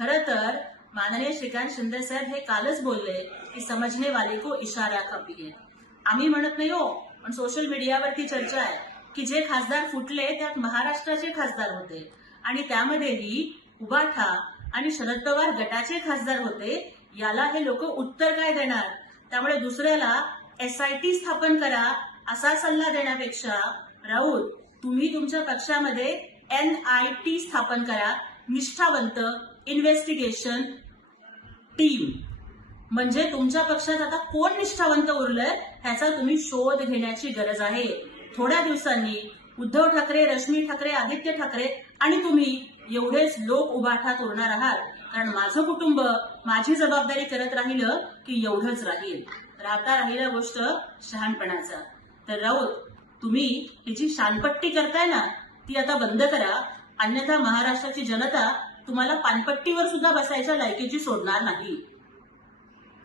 खरं तर माननीय श्रीकांत शिंदे साहेब हे कालच बोलले की समझने वाले को इशारा काफी है. आम्ही म्हणत नाही हो, पण सोशल मीडियावरती चर्चा आहे की जे खासदार फुटले त्यात महाराष्ट्राचे खासदार होते आणि त्यामध्येही उबाठा आणि शरद पवार गटाचे खासदार होते. याला हे लोक उत्तर काय देणार? त्यामुळे दुसऱ्याला SIT स्थापन करा असा सल्ला देण्यापेक्षा राऊत तुम्ही तुमच्या पक्षामध्ये NIT स्थापन करा, निष्ठावंत इन्व्हेस्टिगेशन टीम. म्हणजे तुमच्या पक्षात आता कोण निष्ठावंत उरलंय ह्याचा तुम्ही शोध घेण्याची गरज आहे. थोड्या दिवसांनी उद्धव ठाकरे, रश्मी ठाकरे, आदित्य ठाकरे आणि तुम्ही एवढेच लोक उभाठात उरणार आहात. कारण माझं कुटुंब माझी जबाबदारी करत राहिलं की एवढंच राहील. राहता राहिला गोष्ट शहाणपणाचा. तर राऊत तुम्ही ही जी शानपट्टी करताय ना ती आता बंद करा, अन्यथा महाराष्ट्राची जनता तुम्हाला पानपट्टीवर सुद्धा बसायच्या लायकीची सोडणार नाही.